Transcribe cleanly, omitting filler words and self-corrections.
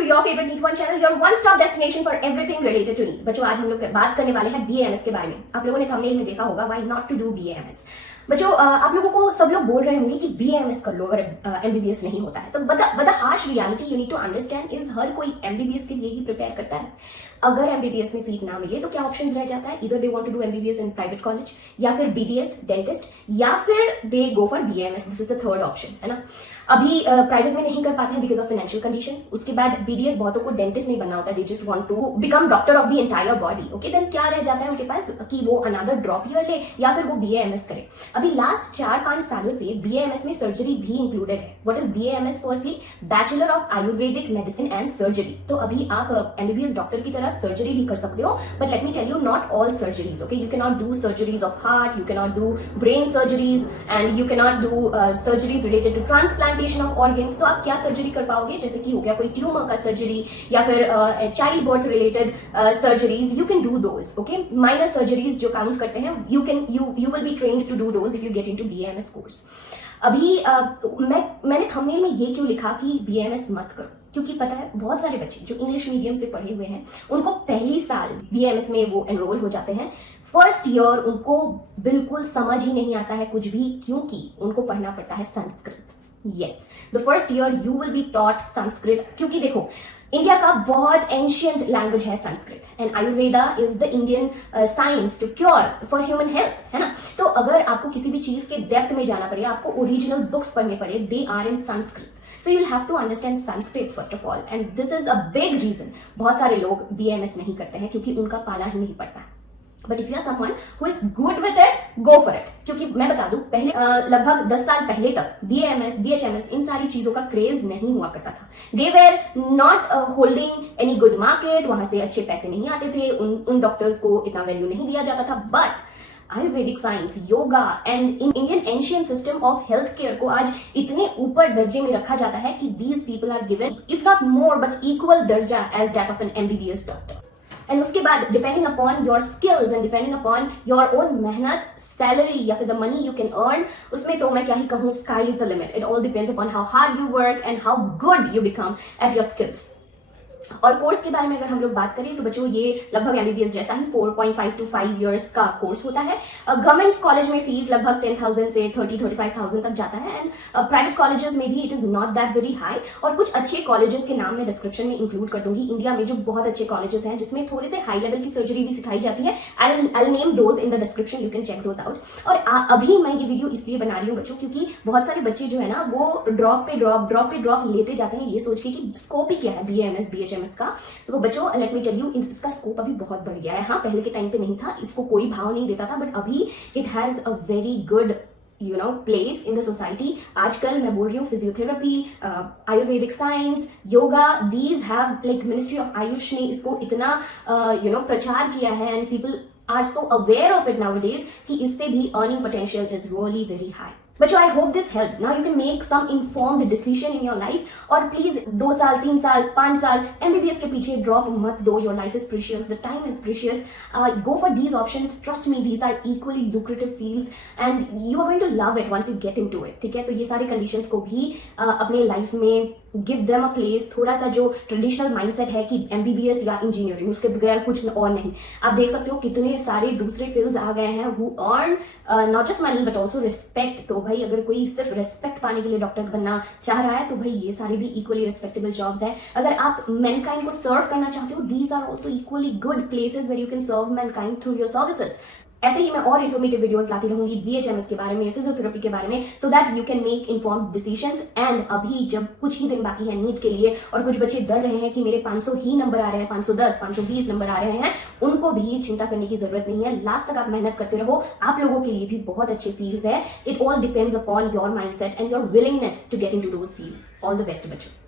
to your favorite Neat One channel, your one-stop destination for everything related to NEET। बच्चों आज हम लोग बात करने वाले हैं BAMS के बारे में। आप लोगों ने थंबनेल में देखा होगा why not to do BAMS। बच्चों आप लोगों को सब लोग बोल रहे होंगे कि BAMS कर लो अगर MBBS नहीं होता है तो but the harsh reality you need to understand is हर कोई MBBS के लिए ही प्रिपेयर करता है। अगर MBBS में सीट ना मिले तो क्या ऑप्शंस रह जाता है? इधर they want to do MBBS in private college, या फिर BDS डेंटिस्ट, या फिर they go for BAMS। This is the third option, है ना। अभी प्राइवेट में नहीं कर पाते हैं बिकॉज ऑफ फाइनेंशियल कंडीशन। उसके बाद BDS बहुतों को डेंटिस्ट नहीं बनना होता, they just want to become doctor of the entire body. Okay, then क्या रह जाता है उनके पास कि वो अनदर ड्रॉप ईयर ले या फिर वो BAMS करे। अभी लास्ट 4-5 सालों से BAMS में सर्जरी भी इंक्लूडेड है। What is BAMS? Firstly bachelor of Ayurvedic medicine and surgery. तो अभी आप MBBS डॉक्टर की तरह सर्जरी भी कर सकते हो, but let me tell you not all surgeries. Okay, you can not do surgeries of heart, you can not do brain surgeries and you can not do surgeries related to transplantation of organs. तो आप क्या surgery कर पाओगे? जैसे कि हो गया कोई ट्यूमर का सर्जरी या फिर child birth related surgeries, you can do those. Okay, minor surgeries जो काउंट करते हैं you will be trained to do those if you get into BAMS course. अभी मैंने थंबनेल में ये क्यों लिखा कि BAMS मत करो, क्योंकि पता है बहुत सारे बच्चे जो इंग्लिश मीडियम से पढ़े हुए हैं उनको पहली साल BAMS में वो एनरोल हो जाते हैं। फर्स्ट ईयर उनको बिल्कुल समझ ही नहीं आता है कुछ भी, क्योंकि उनको पढ़ना पड़ता है Sanskrit. Yes, the first year you will be taught Sanskrit, क्योंकि देखो इंडिया का बहुत एंशियंट लैंग्वेज है Sanskrit and Ayurveda is the Indian science to cure for human health, है ना। तो अगर आपको किसी भी चीज के डेप्थ में जाना पड़े, आपको ओरिजिनल बुक्स पढ़ने पड़े, they are in Sanskrit. So you'll have to understand Sanskrit first of all, and this is a big reason बहुत सारे लोग BAMS नहीं करते हैं क्योंकि उनका पाला ही नहीं पड़ता है। But if you are someone who is good with it, go for it। क्योंकि मैं बता दूं पहले लगभग 10 साल पहले तक BAMS, BHMS इन सारी चीजों का क्रेज नहीं हुआ करता था। They were not holding any good market, वहां से अच्छे पैसे नहीं आते थे, उन डॉक्टर्स को इतना वैल्यू नहीं दिया जाता था। But Ayurvedic science, yoga and Indian ancient system of health care को आज इतने ऊपर दर्जे में रखा जाता है कि these people are given if not more but equal दर्जा as that of an MBBS doctor. And उसके बाद depending upon your skills and depending upon your own मेहनत, सैलरी या फिर the money you can earn, उसमें तो मैं क्या ही कहूँ, sky is the limit. It all depends upon how hard you work and how good you become at your skills. और कोर्स के बारे में अगर हम लोग बात करें तो बच्चों ये लगभग MBBS जैसा ही 4.5 to 5 years का कोर्स होता है। गवर्नमेंट कॉलेज में फीस लगभग 10,000 से 30-35,000 तक जाता है एंड प्राइवेट कॉलेजेस में भी it is not that very high. और कुछ अच्छे कॉलेजेस के नाम मैं डिस्क्रिप्शन में इंक्लूड कर दूंगी इंडिया में जो बहुत अच्छे कॉलेजेस हैं जिसमें थोड़े से हाई लेवल की सर्जरी भी सिखाई जाती है। I'll name those in the description, you can check those out। और अभी मैं ये वीडियो इसलिए बना रही हूँ बच्चों क्योंकि बहुत सारे बच्चे जो है ना वो ड्रॉप पे ड्रॉप लेते जाते हैं ये सोच के कि स्कोप ही क्या है BAMS BHMS का। तो बच्चों लेट मी टेल यू इसका स्कोप अभी बहुत बढ़ गया है। हाँ, पहले के टाइम पे नहीं था, इसको कोई भाव नहीं देता था, बट अभी it has a very good place in the society. आजकल मैं बोल रही हूँ physiotherapy, Ayurvedic science, yoga, these have like ministry of AYUSH ने इसको इतना प्रचार किया है and people are so aware of it nowadays कि इससे भी earning potential is really very high. बच्चों I hope this help. Now you can make some informed decision in your life. और प्लीज 2 साल 3 साल 5 साल MBBS के पीछे ड्रॉप मत दो। Your life is precious, the time is precious. Go for these options, trust me these are equally lucrative fields and you are going to love it once you get into it. ठीक है, तो ये सारे conditions को भी अपने life में give them a place. थोड़ा सा जो ट्रेडिशनल माइंडसेट है कि MBBS या इंजीनियरिंग उसके बगैर कुछ और नहीं। आप देख सकते हो कितने सारे दूसरे फील्ड्स आ गए हैं who earn not just money but also respect. तो भाई अगर कोई सिर्फ रिस्पेक्ट पाने के लिए डॉक्टर बनना चाह रहा है तो भाई ये सारे भी इक्वली रिस्पेक्टेबल जॉब्स है। अगर आप मैनकाइंड को सर्व करना चाहते हो, these are also equally good places where you can serve mankind through your services. ऐसे ही मैं और इन्फॉर्मेटिव वीडियोस लाती रहूंगी BHMS के बारे में, फिजियोथेरेपी के बारे में, so that you can make informed decisions. And अभी जब कुछ ही दिन बाकी है नीट के लिए और कुछ बच्चे डर रहे हैं कि मेरे 500 ही नंबर आ रहे हैं, 510 520 नंबर आ रहे हैं, उनको भी चिंता करने की जरूरत नहीं है। लास्ट तक आप मेहनत करते रहो, आप लोगों के लिए भी बहुत अच्छे फील्ड्स है। It all depends upon your mindset and your willingness to get into those fields. All the best बच्चों।